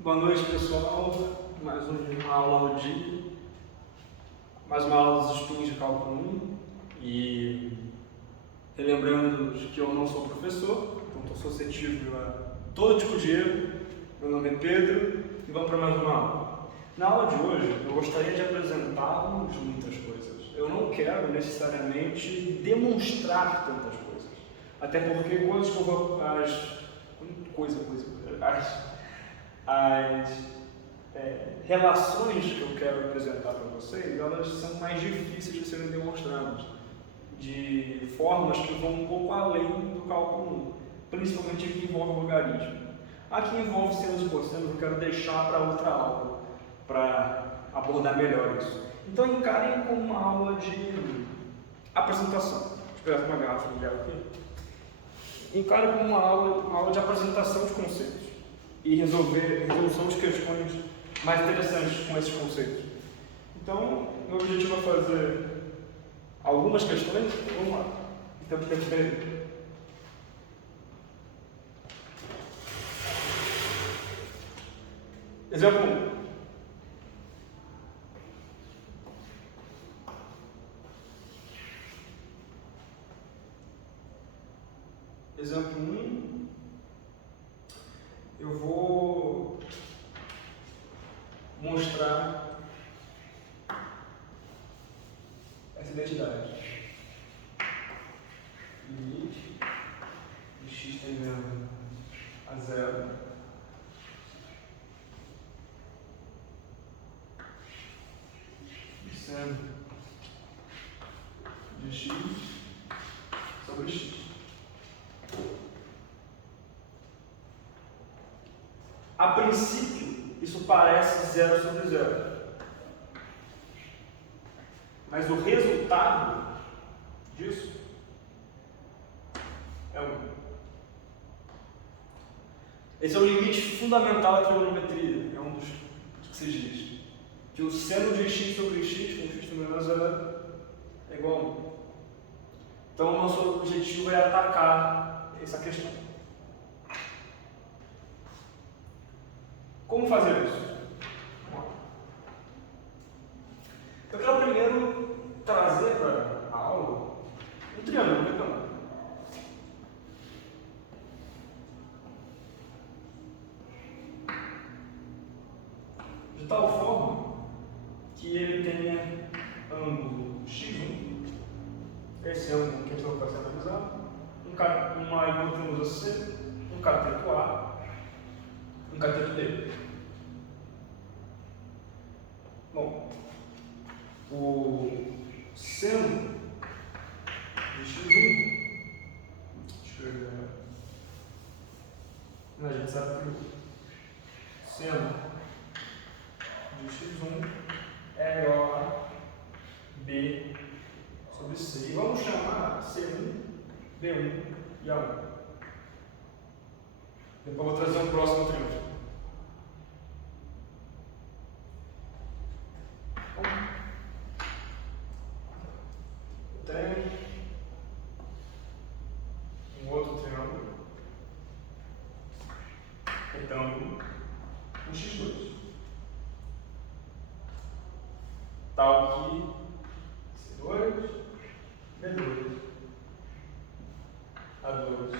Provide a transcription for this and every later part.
Boa noite, pessoal. Mais uma aula ao dia. Mais uma aula dos espinhos de cálculo 1. E relembrando que eu não sou professor, então estou suscetível a todo tipo de erro. Meu nome é Pedro e vamos para mais uma aula. Na aula de hoje, eu gostaria de apresentar-vos muitas coisas. Eu não quero necessariamente demonstrar tantas coisas. Até porque coisas que eu vou... As relações que eu quero apresentar para vocês, elas são mais difíceis de serem demonstradas, de formas que vão um pouco além do cálculo 1, principalmente aqui envolve logaritmo. Aqui envolve senos e cossenos, eu quero deixar para outra aula, para abordar melhor isso. Então encarem como uma aula de apresentação. Deixa eu pegar uma garrafa de água aqui. Encarem como uma aula de apresentação de conceitos e resolução de questões mais interessantes com esses conceitos. Então, meu objetivo é fazer algumas questões. Vamos lá. Então, exemplo 1. Exemplo 1. Eu vou mostrar essa identidade. Limite de x tendendo a 0. Seno de x sobre x. A princípio, isso parece 0 sobre 0. Mas o resultado disso é 1. Esse é o limite fundamental da trigonometria. É um dos que se diz. Que o seno de x sobre x, com x tendendo a 0, é igual a 1. Então, o nosso objetivo é atacar essa questão. Como fazer isso? Eu quero primeiro trazer para a aula um triângulo retângulo. De tal forma que ele tenha ângulo x1, esse ângulo que a gente vai ser analisado, uma hipotenusa C, um cateto A, um cateto B. Bom, o seno de x1, a gente sabe que o seno de x1 é igual a b sobre c. E vamos chamar c1, b1 e a1. Depois eu vou trazer um próximo triângulo. Tenho um outro triângulo retângulo, um x2. Tal que C2, B2, A2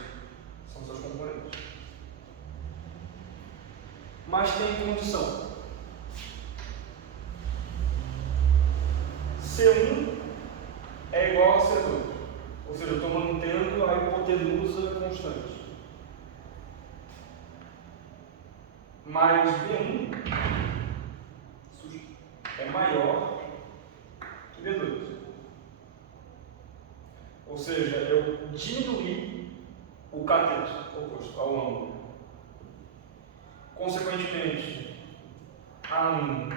são seus componentes. Mas tem condição. C1 é igual a C2. Ou seja, eu estou mantendo a hipotenusa constante. Mas B1 é maior que B2. Ou seja, eu diminuí o cateto oposto ao ângulo. Consequentemente, A1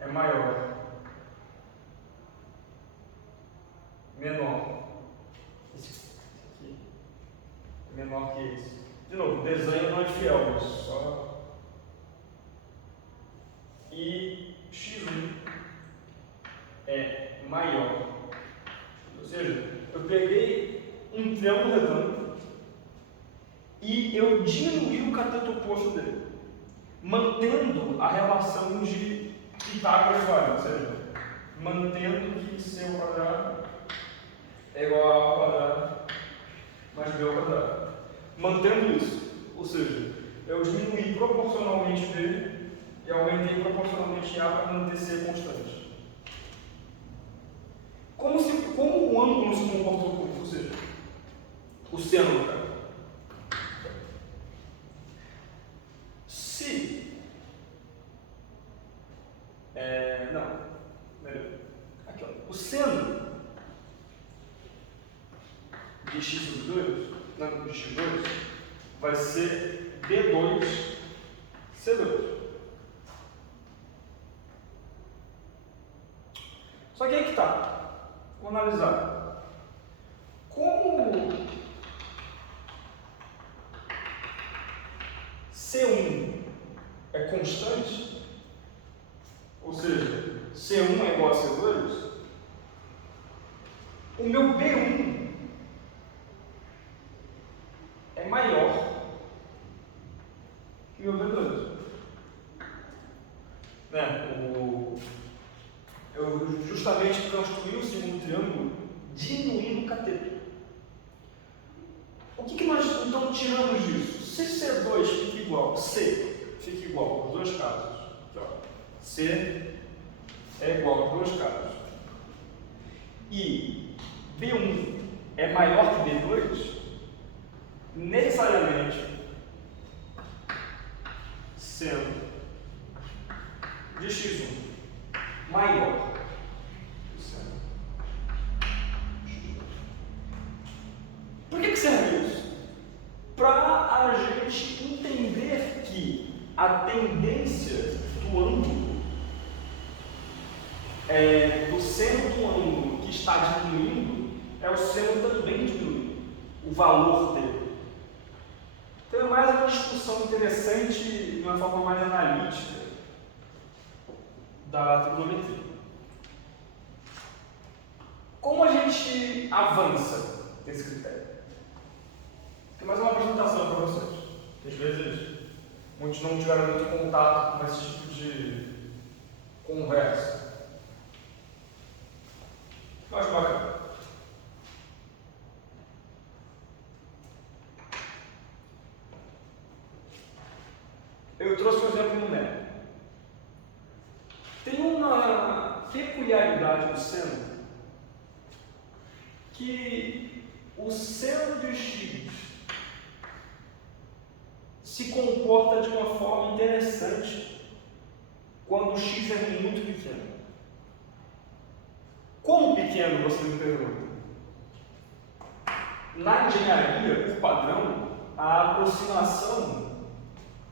é menor. Esse aqui é menor que esse. De novo, o desenho não é fiel, só. E x1 é maior. Ou seja, eu peguei um triângulo retângulo e eu diminuí o cateto oposto dele. mantendo a relação de Pitágoras vale, ou seja, mantendo que C ao quadrado é igual a A ao quadrado mais B ao quadrado. Mantendo isso, ou seja, eu diminuí proporcionalmente B e aumentei proporcionalmente A para manter C constante. Como o ângulo se comportou com isso? Ou seja, o seno, cara. Se. Aqui, ó. O seno de x sobre 2, não, de x2, vai ser D2 C2. Só que aí que tá. Vamos analisar. Como C1 é constante, ou seja, C1 é igual a C2, o meu B1 é maior que o meu B2. Eu justamente construí o segundo triângulo diminuindo o cateto. O que nós então tiramos disso? Se C2 fica igual, C fica igual aos dois casos. Então, C é igual aos dois casos. E B1 é maior que B2, necessariamente seno de x1 maior que seno de x2. Por que serve isso? Para a gente entender que a tendência do ângulo, do seno do ângulo que está diminuindo, é o seno também diminuindo, o valor dele. Então é mais uma discussão interessante de uma forma mais analítica da trigonometria. Como a gente avança nesse critério? Tem mais uma apresentação para vocês. Às vezes, muitos não tiveram muito contato com esse tipo de conversa. Eu acho bacana. Eu trouxe um exemplo numérico. Tem uma peculiaridade do seno que o seno de x se comporta de uma forma interessante quando o x é muito pequeno. Como pequeno, você me pergunta? Na engenharia, por padrão, a aproximação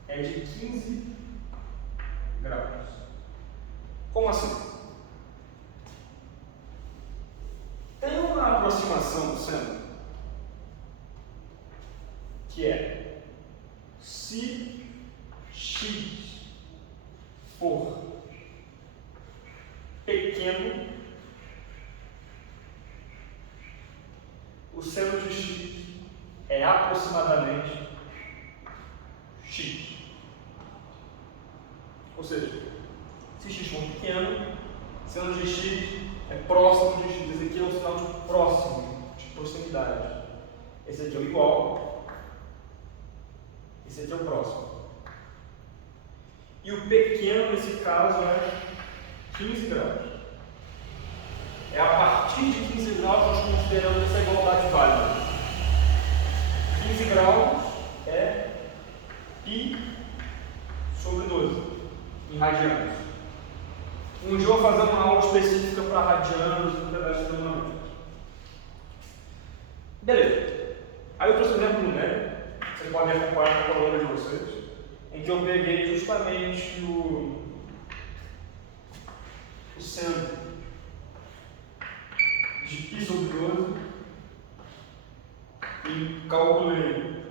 é de 15 graus. Como assim? Tem uma aproximação do seno que é: se x for pequeno, o seno de x é aproximadamente x. Ou seja, se x for pequeno, seno de x é próximo de x. Esse aqui é um sinal de próximo, de proximidade. Esse aqui é o igual, esse aqui é o próximo. E o pequeno, nesse caso, é 15 graus. É a partir de 15 graus nós consideramos essa igualdade válida. 15 graus é π sobre 12, em radianos. Um dia eu vou fazer uma aula específica para radianos e pedaços de trigonometria. Beleza. Aí eu trouxe um exemplo numérico, vocês podem acompanhar com a coluna de vocês, em que eu peguei justamente o seno de π sobre 12 e calculei,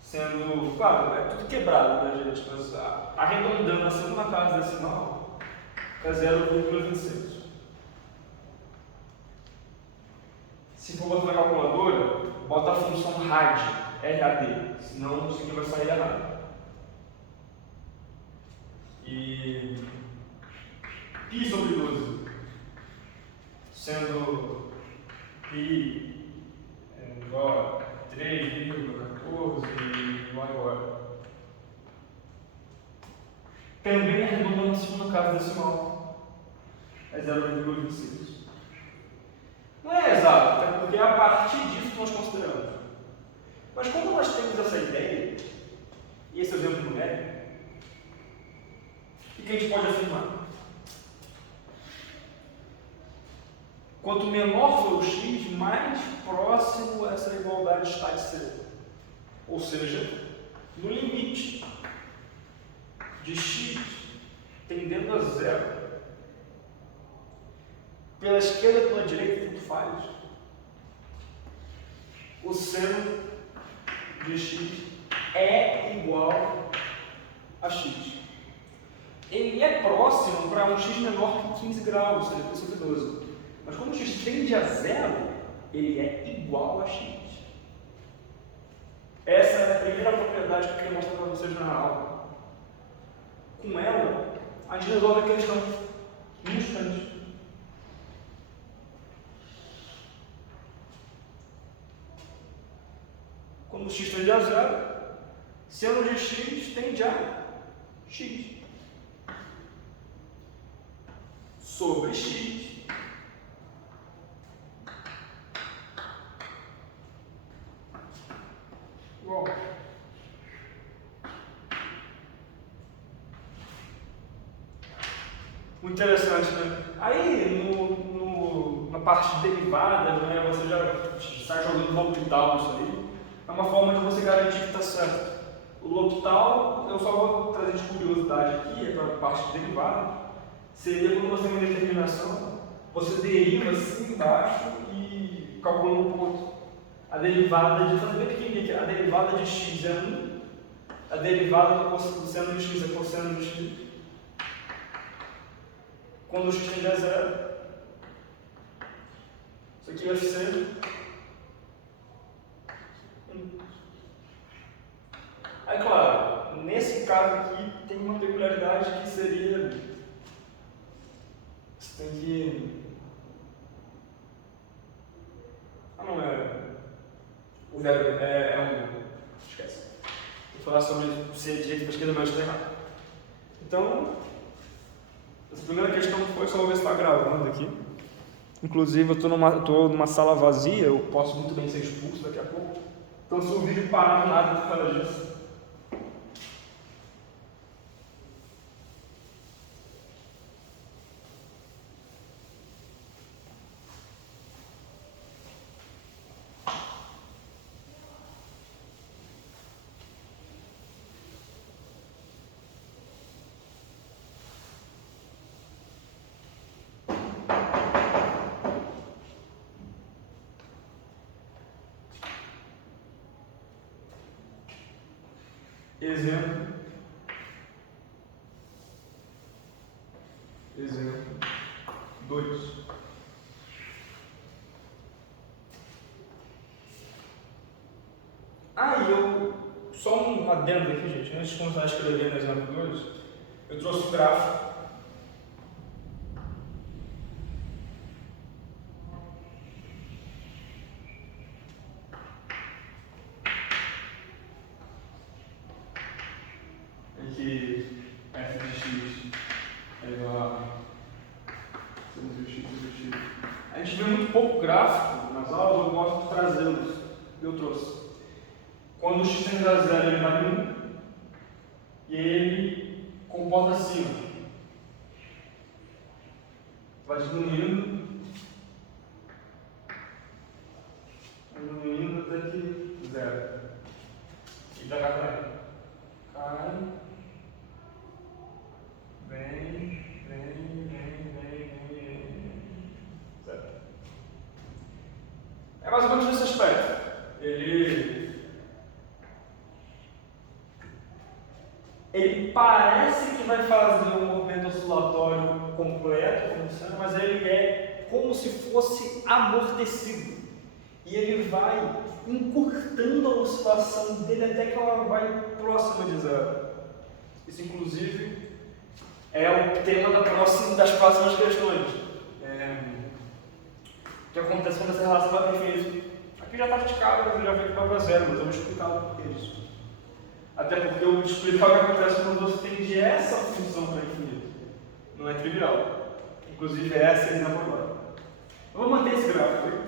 sendo, claro, é tudo quebrado, né, gente? Mas arredondando a segunda casa decimal é 0,26. Se for botar na calculadora, bota a função RAD, RAD, senão isso aqui vai sair errado. E π sobre 12, sendo π igual a 3,14 e igual agora. Também arredondando no caso decimal, é 0,26. Não é exato, até porque é a partir disso que nós consideramos. Mas como nós temos essa ideia, e esse exemplo numérico, o que a gente pode afirmar? Quanto menor for o x, mais próximo essa igualdade está de ser. Ou seja, no limite de x tendendo a zero, pela esquerda ou pela direita, tanto faz, o seno de x é igual a x. Ele é próximo para um x menor que 15 graus, ou seja, π sobre 12. Mas quando o x tende a zero, ele é igual a x. Essa é a primeira propriedade que eu queria mostrar para vocês na aula. Com ela, a gente resolve a questão em um instante. Quando o x tende a zero, seno de x tende a x. Sobre x igual. Muito interessante, né? Aí, na parte de derivadas, né, você já está jogando L'Hopital isso aí. É uma forma de você garantir que está certo. O L'Hopital, eu só vou trazer de curiosidade aqui, é para a parte de derivada. Seria quando você tem uma determinação, você deriva assim embaixo e calcula um ponto. A derivada de, bem pequenininha, a derivada de x é 1, a derivada do seno de x é cosseno de x. Quando o x tende a zero, isso aqui vai ser 1. Aí, claro, nesse caso aqui tem uma peculiaridade que seria, você tem que, não é, o verbo é esquece. Vou falar sobre ser direito para esquerda, mas está errado. Então, essa primeira questão foi, só vou ver se está gravando aqui. Inclusive, eu estou numa sala vazia, eu posso muito bem ser expulso daqui a pouco. Então, se o vídeo parar no nada por causa disso. Exemplo 2. E eu, só um adendo aqui, gente, antes de começar a escrever no exemplo 2, eu trouxe o gráfico. Que f de x é igual a seno de x sobre x. A gente vê muito pouco gráfico nas aulas, eu gosto de trazê-los. Eu trouxe. Quando o x tende a zero, ele vai 1 e ele comporta acima. Vai diminuindo até que zero. E já cai. Vem. Certo. É mais ou menos nesse aspecto. Ele parece que vai fazer um movimento oscilatório completo, mas ele é como se fosse amortecido. E ele vai encurtando a oscilação dele até que ela vai próxima de zero. Isso, inclusive, é o tema das próximas questões. O que acontece quando essa relação vai para infinito? Aqui já está esticado, eu já vi que vai para zero, mas eu vou explicar o porquê disso. Até porque eu vou te explicar o que acontece quando você tende essa função para infinito. Não é trivial. Inclusive, essa é a exemplo agora. Eu vou manter esse gráfico aí.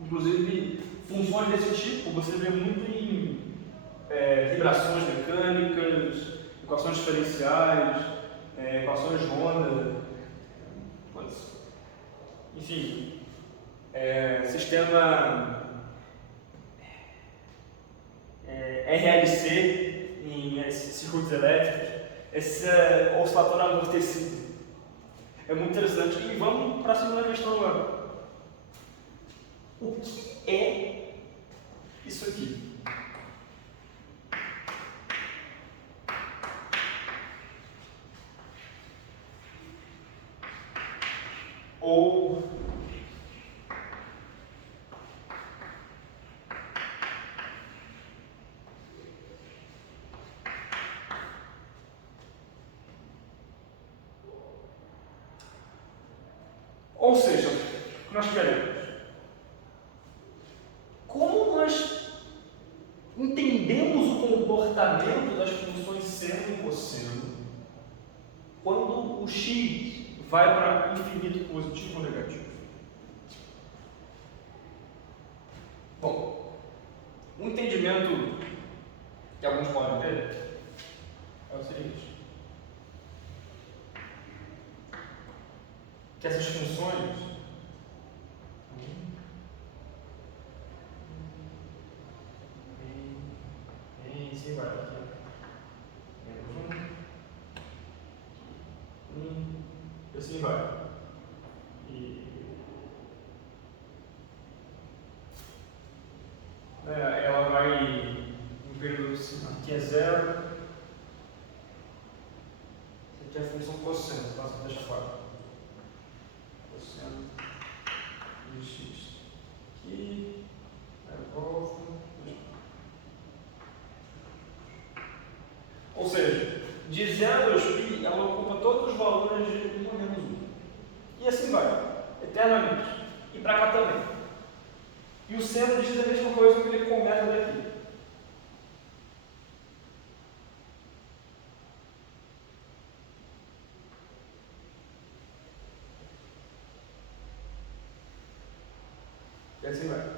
Inclusive, funções desse tipo você vê muito em vibrações mecânicas, equações diferenciais, equações de onda, enfim, sistema RLC em circuitos elétricos, esse oscilatório amortecido. É muito interessante. E vamos para a segunda questão agora. O que é isso aqui? Ou seja, o que nós queremos? Como nós entendemos o comportamento das funções seno e cosseno quando o x vai para infinito positivo ou negativo? Bom, um entendimento que alguns podem ter é o seguinte: que essas funções sim, vai aqui, menos e assim vai. Ela vai em período aqui é zero, aqui é a função cosseno, tá? Só deixa claro. Cosseno de x aqui, aí volta. Ou seja, de 0 a 2π, ela ocupa todos os valores de 1 a menos 1. E assim vai, eternamente. E para cá também. E o seno diz a mesma coisa que ele começa daqui. E assim vai.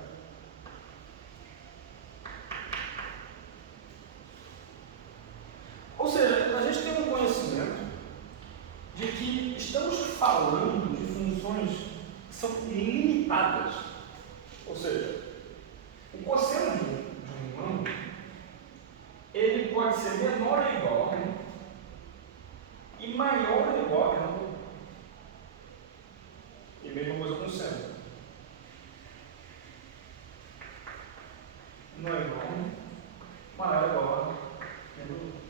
Ou seja, a gente tem um conhecimento de que estamos falando de funções que são limitadas. Ou seja, o cosseno de um ângulo, ele pode ser menor ou igual a 1 e maior ou igual a 1. E mesma coisa com o seno. Não é igual a 1, maior ou igual a 1.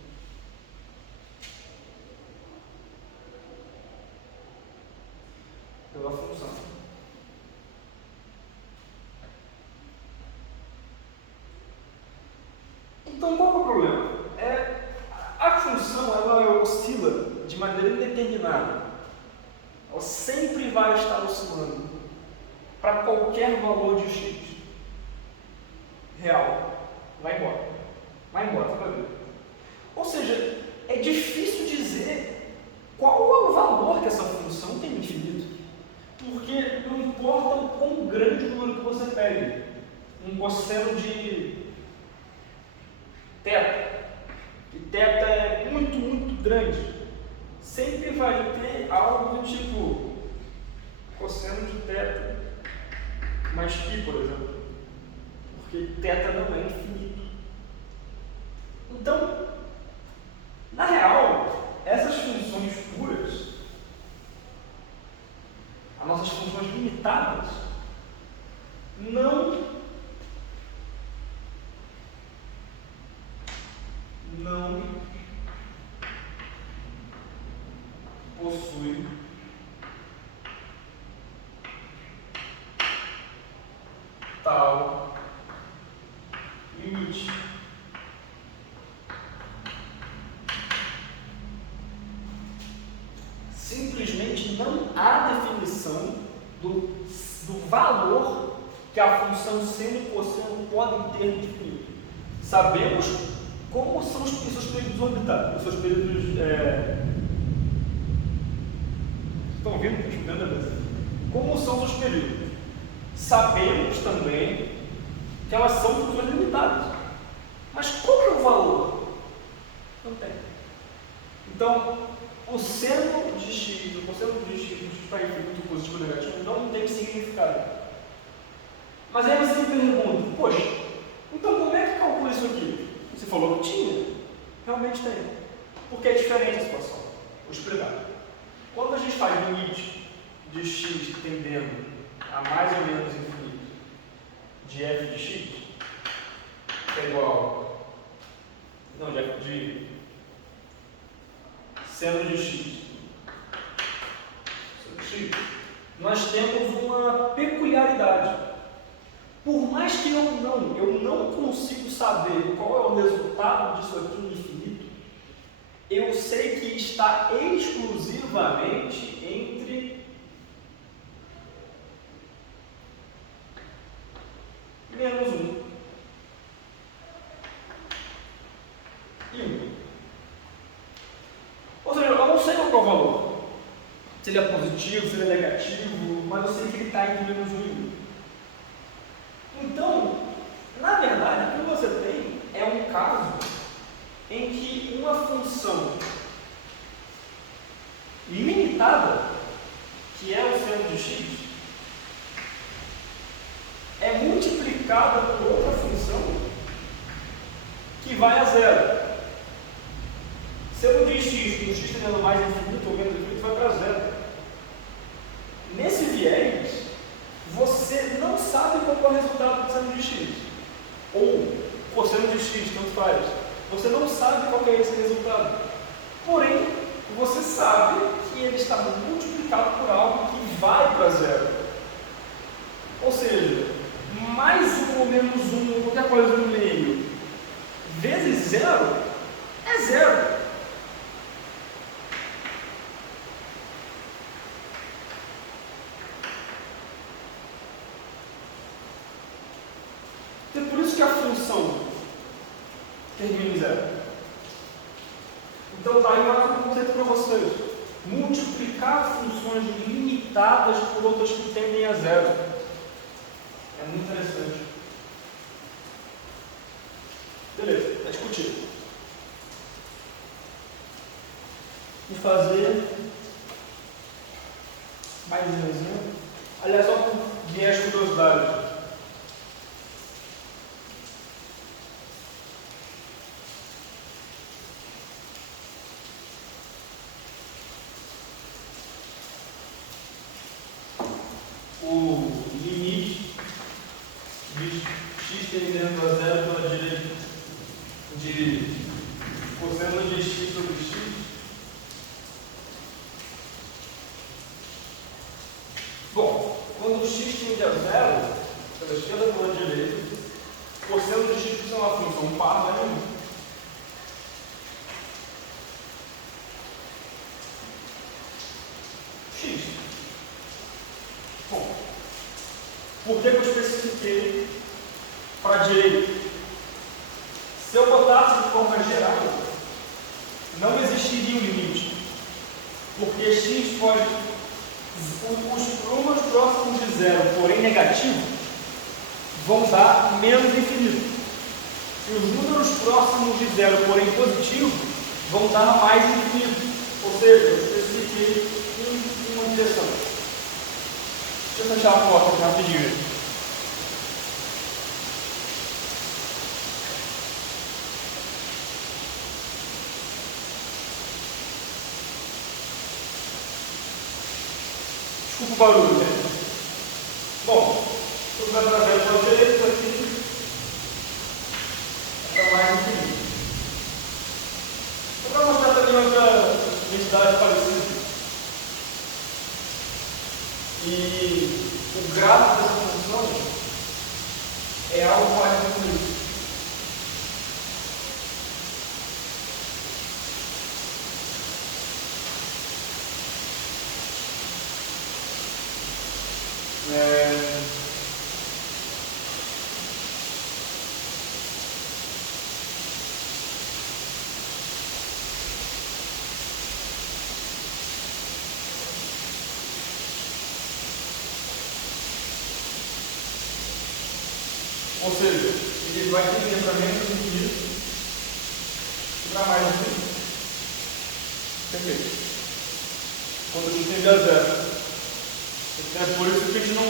Pela função. Então, qual é o problema? A função ela oscila de maneira indeterminada. Ela sempre vai estar oscilando para qualquer valor de x real. Vai embora. Vai embora, você vai ver. Ou seja, é difícil dizer qual é o valor que essa função tem no infinito. Porque não importa o quão grande o número que você pegue. Um cosseno de θ. E θ é muito, muito grande. Sempre vai ter algo do tipo cosseno de θ mais π, por exemplo. Porque θ não é infinito. Então, na real, essas funções puras, as nossas funções limitadas, não possuem tal limite. não há definição do valor que a função seno e cosseno podem ter definido. Sabemos como são os seus períodos orbitais, os seus períodos. Estão ouvindo? Estou explicando a vez. Como são os seus períodos? Sabemos também que elas são funções limitadas. Mas qual é o valor? Não tem. Então, o seno de x, o cosseno de x, para infinito positivo ou negativo, não tem significado. Mas aí você me pergunta, poxa, então como é que calcula isso aqui? Você falou que tinha. Realmente tem. Porque é diferente a situação. Vou explicar. Quando a gente faz limite de x tendendo a mais ou menos infinito de f de x, que é igual, não, de seno de x, nós temos uma peculiaridade. Por mais que eu não consigo saber qual é o resultado disso aqui no infinito, eu sei que está exclusivamente entre menos 1 e 1. Ou seja, eu não sei qual é o valor. Se ele é positivo, se ele é negativo, mas eu sei que ele está entre menos 1 e 1. Então, na verdade, o que você tem é um caso em que uma função limitada, que é o seno de x, é multiplicada por outra função que vai a zero. Seno de x, com x tendendo mais infinito ou menos infinito, vai para zero. Nesse viés, você não sabe qual é o resultado do seno de x, ou cosseno de x, tanto faz. Você não sabe qual é esse resultado. Porém, você sabe que ele está multiplicado por algo que vai para zero. Ou seja, mais 1 ou menos 1, ou qualquer coisa no meio, vezes zero, é zero. Então, por isso que a função termina em zero. Então, está aí mais um conceito para vocês. Multiplicar funções limitadas por outras que tendem a zero. É muito interessante. Beleza, é discutir. E fazer mais um exemplo. Aliás, só por viés de curiosidade. O limite de x tendendo a zero pela direita de cosseno de x sobre x bom, quando x tende a zero pela esquerda ou pela direita, cosseno de x é uma função par, né? X. Bom, por que eu especifiquei para a direita? Se eu botasse de forma geral, não existiria um limite, porque x pode, os números próximos de zero, porém negativo, vão dar menos infinito. E os números próximos de zero, porém positivo, vão dar mais infinito. Ou seja, eu especifiquei em uma direção. Deixa eu fechar a porta aqui rapidinho. Desculpa o barulho, né? Bom, tudo vai para zero para o direito, aqui para mais infinito. Só para mostrar também outra identidade parecida. E o gráfico dessa função é algo parecido com isso. Ou seja, ele vai tender para menos infinito e para mais infinito. Perfeito. Quando a gente tende a zero. É por isso que a gente não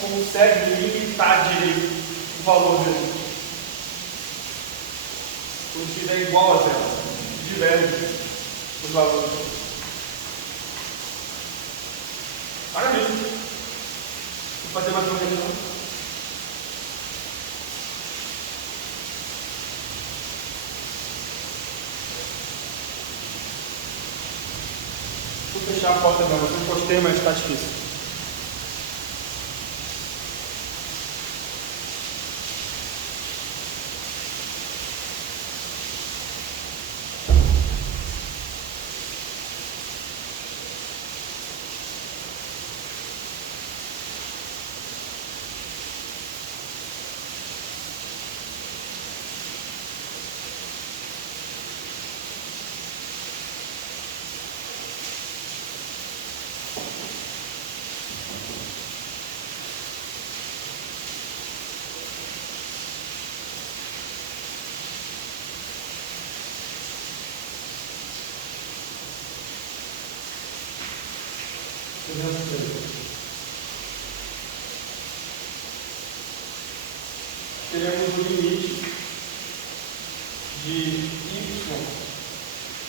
consegue limitar direito o valor dele. Quando estiver igual a zero, diverge os valores. Maravilha. Vou fazer mais uma questão. Vou fechar a porta para você, encostei, mas está difícil. Teremos o limite de y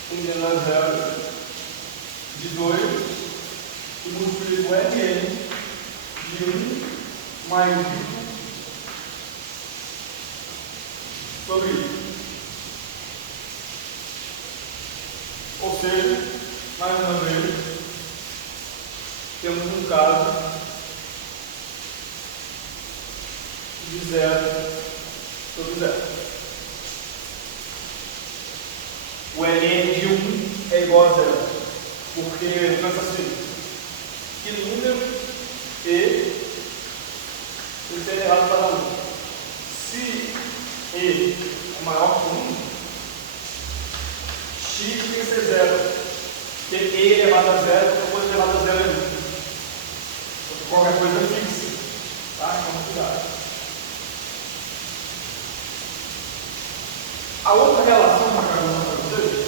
tendendo a zero de 2 e multiplico Ln de 1 mais y sobre isso. Ou seja, mais uma vez, temos um caso de 0 sobre 0. O ln de 1 é igual a 0, porque pensa assim, que número e tem que ser errado para 1. Se e é maior que 1, x tem que ser 0, porque e elevado a 0 é coisa elevada a 0 é 1. Qualquer coisa fixa, tá? Então cuidado. A outra relação para cada um para vocês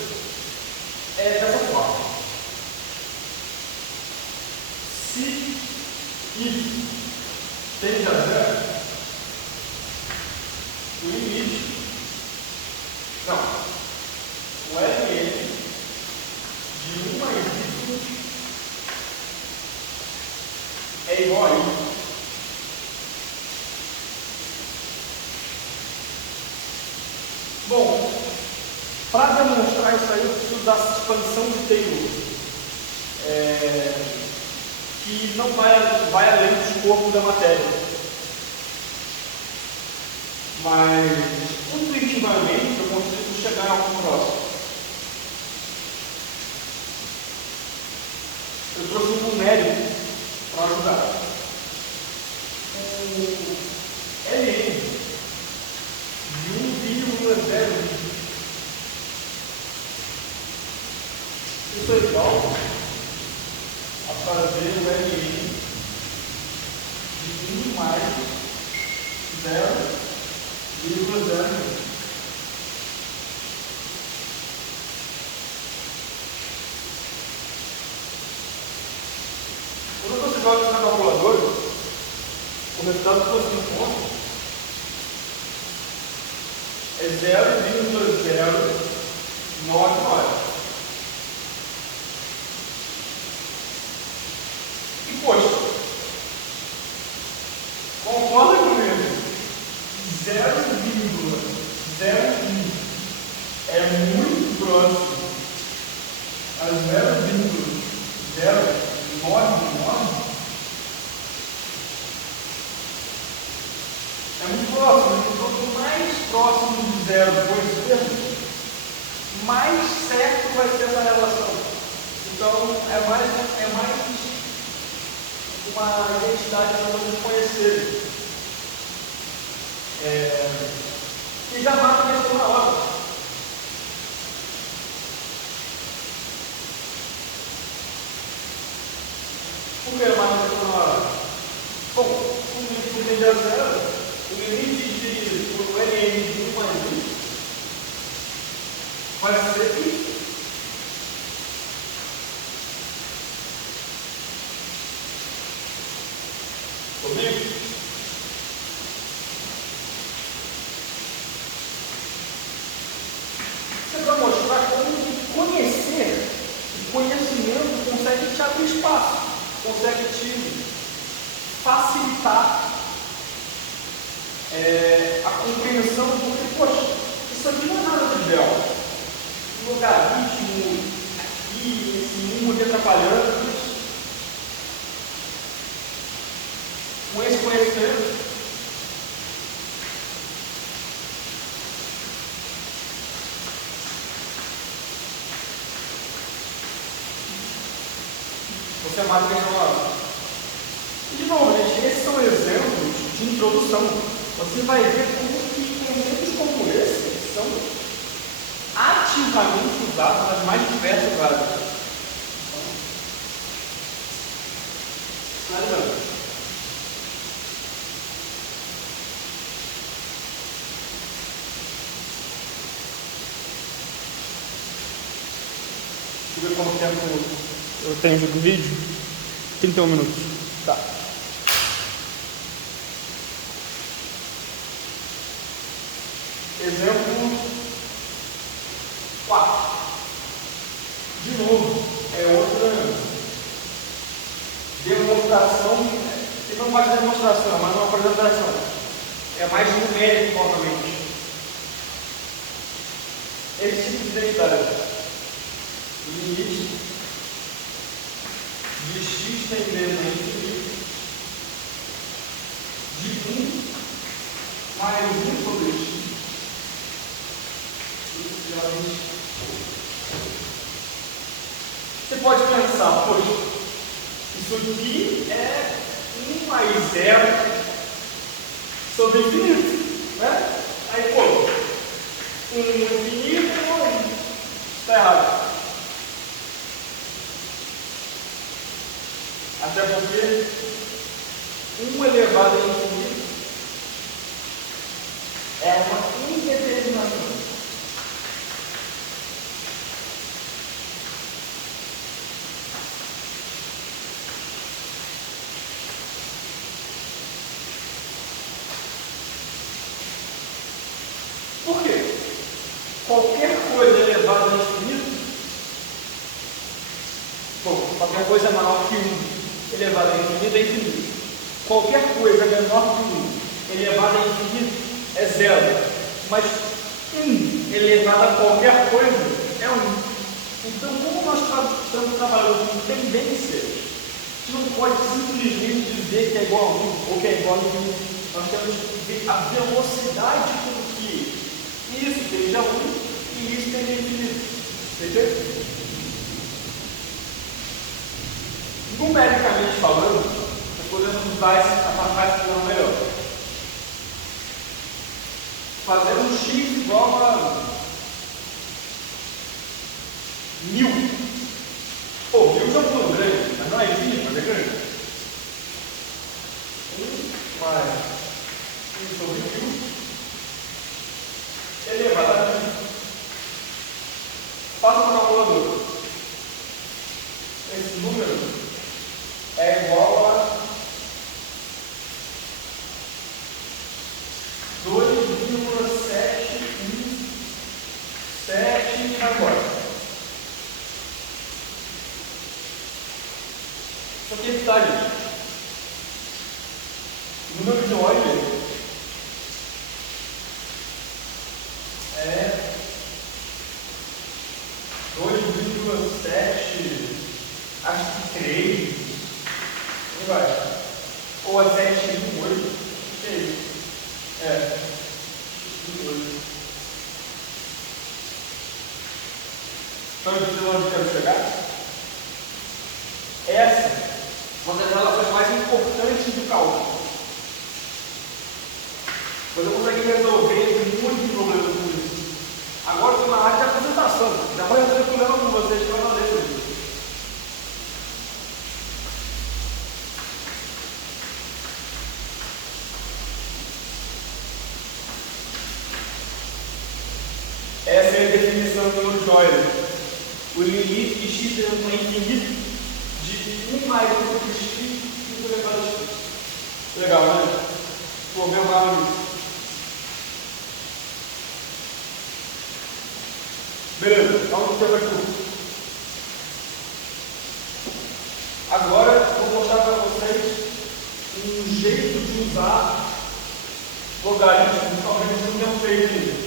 é dessa forma. Se y tende a 0, o limite, não, o ln de 1 mais y é igual a y. Bom, para demonstrar isso aí, eu preciso da expansão de Taylor, que não vai além dos corpos da matéria. Mas, intuitivamente, eu consigo chegar a algum próximo. Eu trouxe um numérico para ajudar. O ln de 1,0. Isso é igual a fazer o ln de 1 mais 0,0. Quando você joga isso na calculadora, o resultado que você encontra é 0,099. E poxa, concorda comigo? 0,01 é muito próximo a 0,099. É muito próximo, quanto mais próximo de 0 for ser, mais certo vai ser essa relação. Então é mais uma identidade para vocês conhecerem. E já mata a questão na hora. Por que mata a questão na hora? Bom, o limite de 0 a 0, o limite de o ln de 1 mais 1 vai ser isso. Comigo? Isso é para mostrar como conhecer, o conhecimento consegue te abrir espaço, consegue te facilitar a compreensão, porque, poxa, isso aqui não é nada de ideal. O logaritmo aqui, esse número atrapalhando, com esse conhecimento, você mata a questão. E de novo, gente, esses são exemplos de introdução. Você vai ver como que conceitos como esse são ativamente usados nas mais diversas áreas. Deixa eu ver quanto tempo eu tenho do vídeo. 31 minutos. Tá. Exemplo 4. De novo, é outra demonstração. E não vai ser demonstração, mas uma apresentação. É mais numérico novamente. Esse tipo de identidade. Limite de x tendendo a infinito de 1 mais 1 sobre x. Você pode pensar, poxa, isso aqui é 1 mais 0 sobre infinito, né? Aí, pô, 1 infinito é 1. Está errado. Até porque 1 elevado a infinito é uma indeterminação. Por quê? Qualquer coisa elevada a infinito, qualquer coisa maior que 1 elevado a infinito é infinito. Qualquer coisa menor que 1 elevado a infinito é 0. Mas 1 elevado a qualquer coisa é 1. Então, como nós estamos trabalhando com tendências, a gente não pode simplesmente dizer que é igual a 1 ou que é igual a infinito. Nós temos que ver a velocidade com que isso seja 1 e isso seja infinito. Entendeu? Numericamente falando, nós podemos usar essa parte melhor. Fazer um x igual a 1000. Pô, 1000 é um número grande, mas não é infinito, mas é grande. 1 mais 1 sobre 1000 elevado a 1000. Faça uma calculadora. Esse número é igual a 2,717 agora. Só que está ali. O número de Euler é 2,7, acho que 3. Vai. Ou a 7,8. Que é isso? É. 7,8. Estão entendendo onde eu quero chegar? Essa é uma das relações mais importantes do cálculo. Você consegue resolver muitos problemas com isso. Agora estou na área de apresentação. Já vou entrar com problema com vocês para fazer isso. Essa é a definição do número de Euler. O limite de x tendo um infinito de 1 mais 1 por x elevado a x. Legal, né? Vou ver o valor disso. Beleza, vamos para o tema aqui. Agora vou mostrar para vocês um jeito de usar logaritmos que talvez vocês não tenham feito ainda.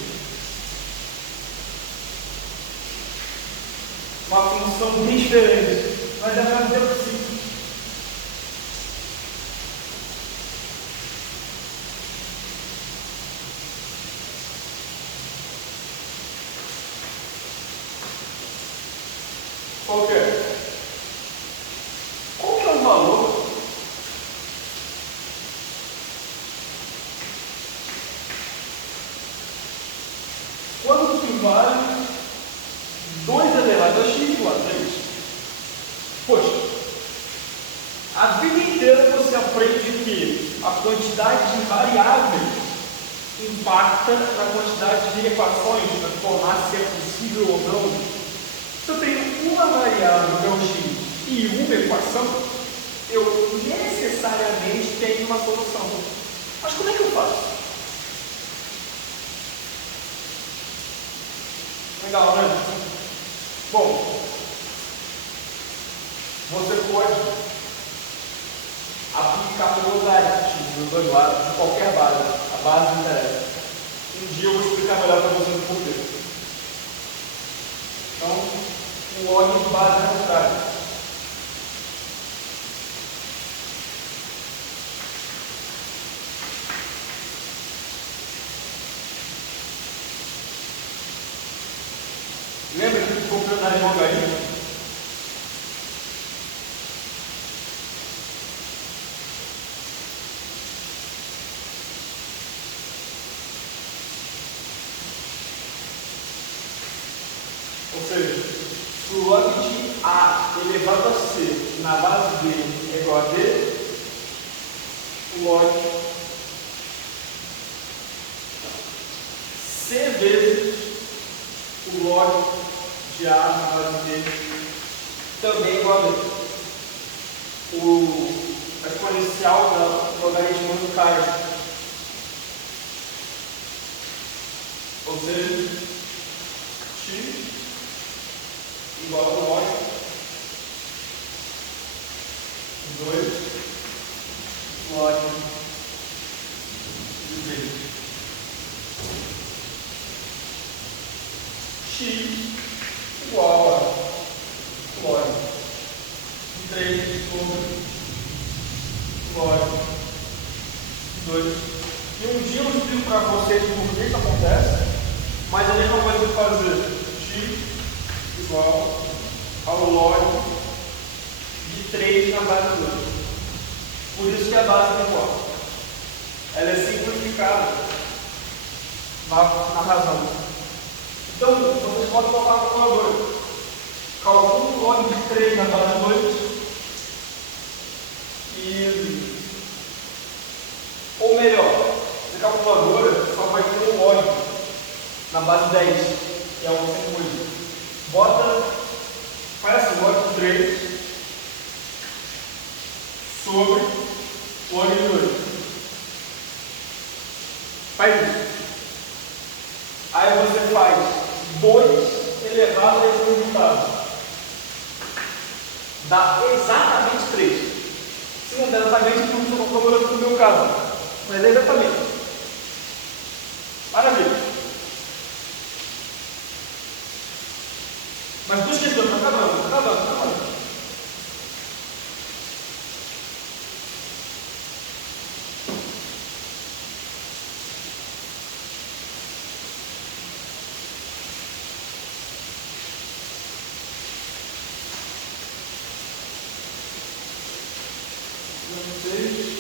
Uma função bem diferente, mas é mesmo tempo simples. Qual que é? Qual que é o valor quanto que vale 2 elevado a x igual a 3? Poxa, a vida inteira você aprende que a quantidade de variáveis impacta na quantidade de equações, para formar se é possível ou não. Se eu tenho uma variável, que é o x, e uma equação, eu necessariamente tenho uma solução. Mas como é que eu faço? Legal, né? Bom, você pode aplicar logaritmos dos dois lados, de qualquer base. A base não interessa. Um dia eu vou explicar melhor para vocês o porquê. Então, o log de base é o contrário. Lembra que de propriedade de logaritmo? Ou seja, se o log de A elevado a C na base B é igual a D, o log C vezes o log de A na base B também é igual a D. A exponencial do logaritmo não cai. Ou seja, x igual a log 2 log de B. X igual a log de 3 sobre log de 2. E um dia eu explico para vocês por que isso acontece, mas a mesma coisa que fazer x igual ao log de 3 na base 2. Por isso que a base é igual. Ela é simplificada na razão. Então, vocês podem colocar na calculadora. Calcula o log de 3 na base 2 e... Ou melhor, a calculadora só vai ter um log na base 10, que é o que você pôs. Faz log de 3 sobre log de 2. Faz isso. Aí você faz 2 elevado a esse resultado. Dá exatamente 3. Se não der exatamente, eu estou procurando no meu caso. Mas é exatamente. Maravilha. Mas duas questões, está acabando, está acabando, está acabando. Não sei.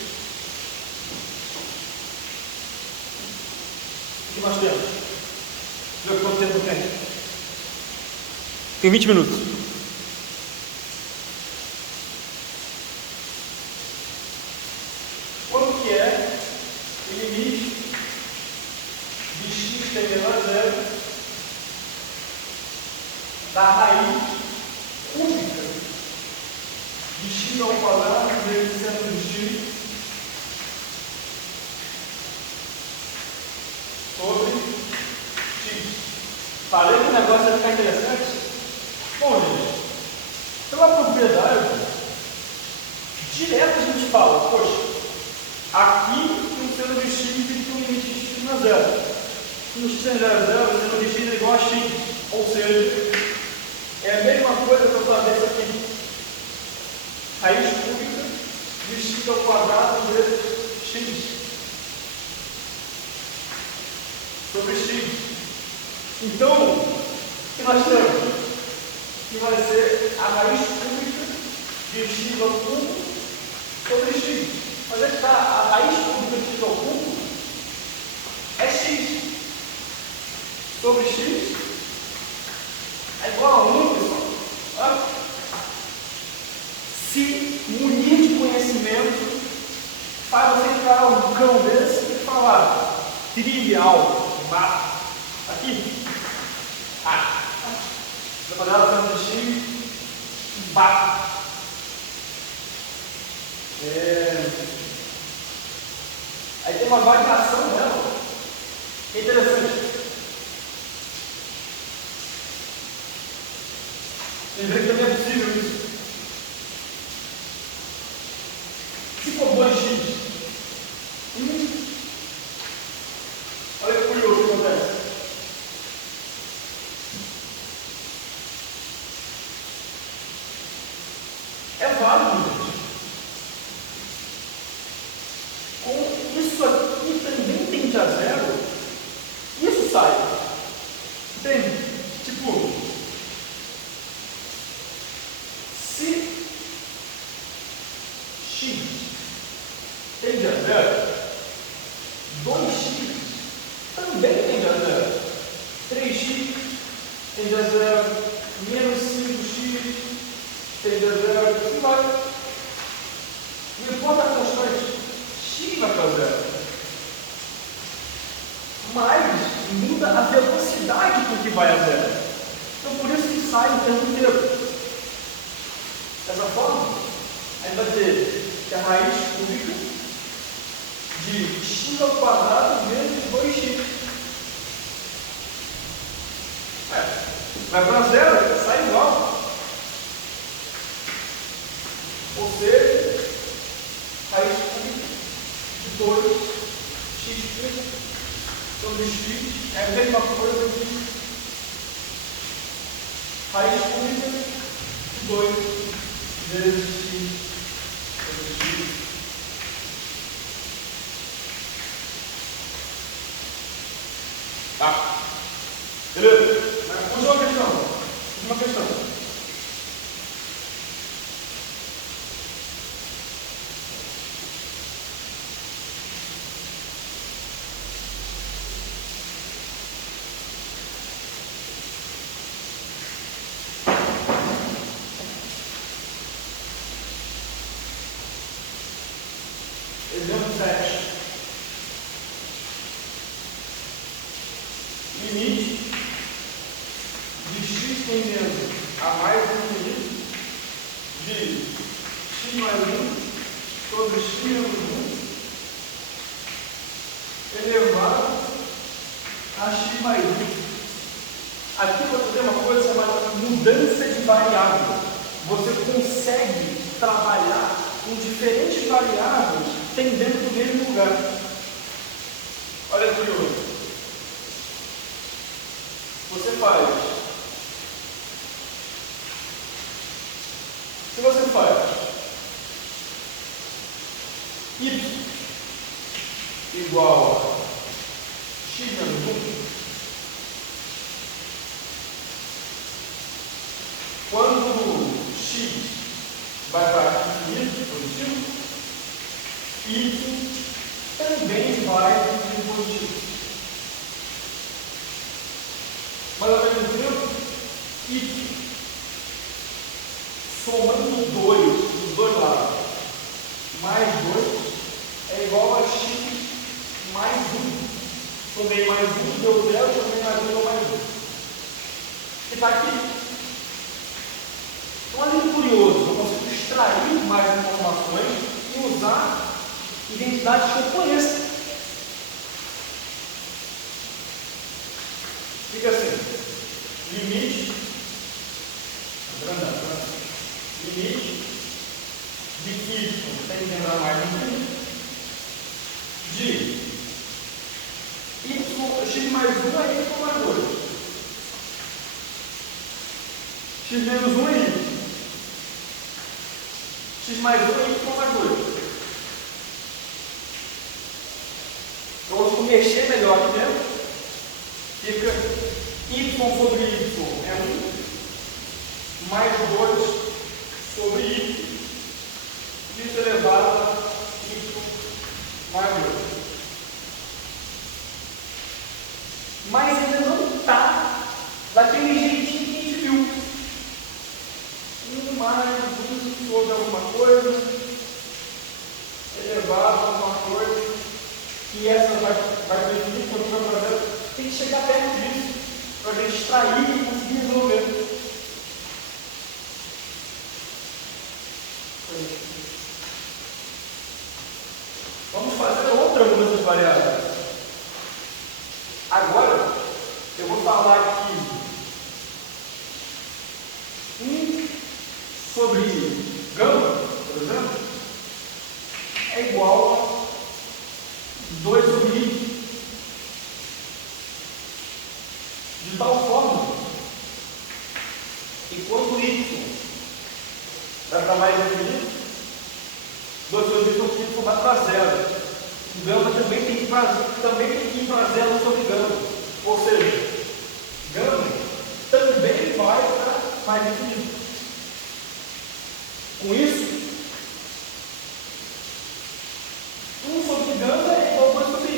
que nós temos? Deixa eu ver quanto tempo tem. Tem 20 minutos. Quanto que é o limite de x tendendo a zero da raiz cúbica de x ao quadrado vezes seno de x sobre x. Falei que o negócio vai ficar interessante? Bom, gente, pela propriedade, direto a gente fala, poxa, aqui o seno de x tem que ter um limite de x na zero. Se no x é 0 a 0, o seno de x é igual a x. Ou seja, é a mesma coisa que eu fazer isso aqui. Raiz cúbica de x ao quadrado vezes x sobre x. Então, o que nós temos? Que vai ser a raiz cúbica de x ao cubo sobre x. Mas é que está, a raiz cúbica de x ao cubo é x sobre x é igual a 1, pessoal. Se munir de conhecimento faz você ficar um cão desse e falar trivial, mato. Aqui. Vou fazer ela tanto de x, bato. Aí tem uma variação dela, que é interessante. Vocês veem que também é possível isso. Se for 2x, olha que curioso o que acontece. É válido, gente. Com isso aqui também tende a zero, isso sai. Entende? Tipo, se x tende a zero, 2x também tende a zero. 3x tende a zero, menos 5x tende a zero, assim vai. Não importa a constante, x vai para zero. Mas muda a velocidade com que vai a zero. Então por isso que sai o tempo inteiro. Dessa forma, a gente vai ter que a raiz cúbica de x ao quadrado vezes 2x. Vai para zero, sai igual. Ou seja, raiz cúbica de 2x cúbico sobre x é a mesma coisa que raiz cúbica de 2 vezes x sobre x. Tá? Beleza? Última questão. Última questão. Exemplo 7. Limite de x tendendo a mais infinito de x mais 1 sobre x menos 1 elevado a x mais 1. Aqui você tem uma coisa chamada mudança de variável. Você consegue trabalhar com diferentes variáveis tendendo para o mesmo lugar. Olha que curioso. Você faz. Se você faz y igual a x menos 1, quando x vai para infinito positivo, y também vai para positivo. Mas ao mesmo tempo, y somando 2 dos dois lados, mais 2 é igual a x mais 1. Somei mais 1, deu 0, somei mais 1, deu mais 1. Que está aqui. Olha que curioso, eu consigo extrair mais informações e usar identidades que eu conheço. Fica assim, limite, limite de y, tem que lembrar mais infinito, de y, x mais 1 é y mais 2, x menos 1 é y, x mais 1 é y mais 2. Então, eu vou mexer melhor aqui dentro, fica y sobre y é 1, mais 2 sobre y, isso elevado a y mais 2. Mas ainda não está daquele jeitinho que a gente viu. 1 mais 1 sobre alguma coisa, elevado a alguma coisa, que essa vai definir quando vai fazer. Tem que chegar perto disso, para a gente extrair e conseguir resolver. Vamos fazer outra mudança de variáveis. Agora, eu vou falar que 1 sobre gama, por exemplo, é igual a 2 sobre y. De tal forma que quando y vai para mais infinito, 2 sobre y vai para zero. O gama também tem que ir para zero sobre gama. Ou seja, gama também vai para mais infinito. Com isso, 1 sobre gama é igual a 2 sobre y.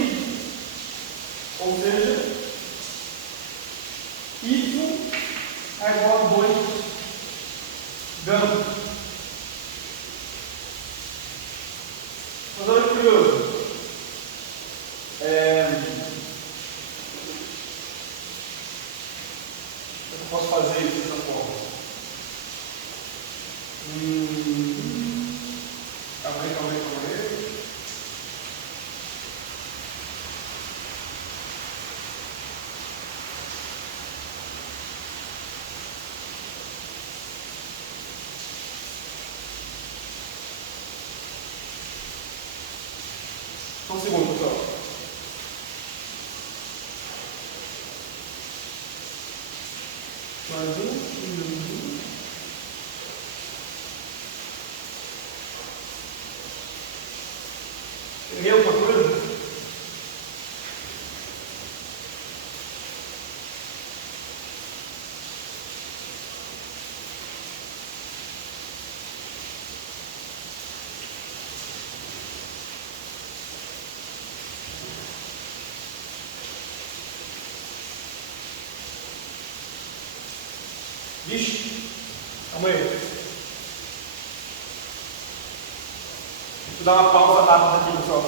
Ou seja, y é igual a 2 gama. Mas olha que curioso. Eu posso fazer isso dessa forma. Calma aí. Só um segundo, pessoal. Mais um. Tem alguma coisa? Vixe, calma aí. Deixa eu dar uma pausa rápida aqui, pessoal.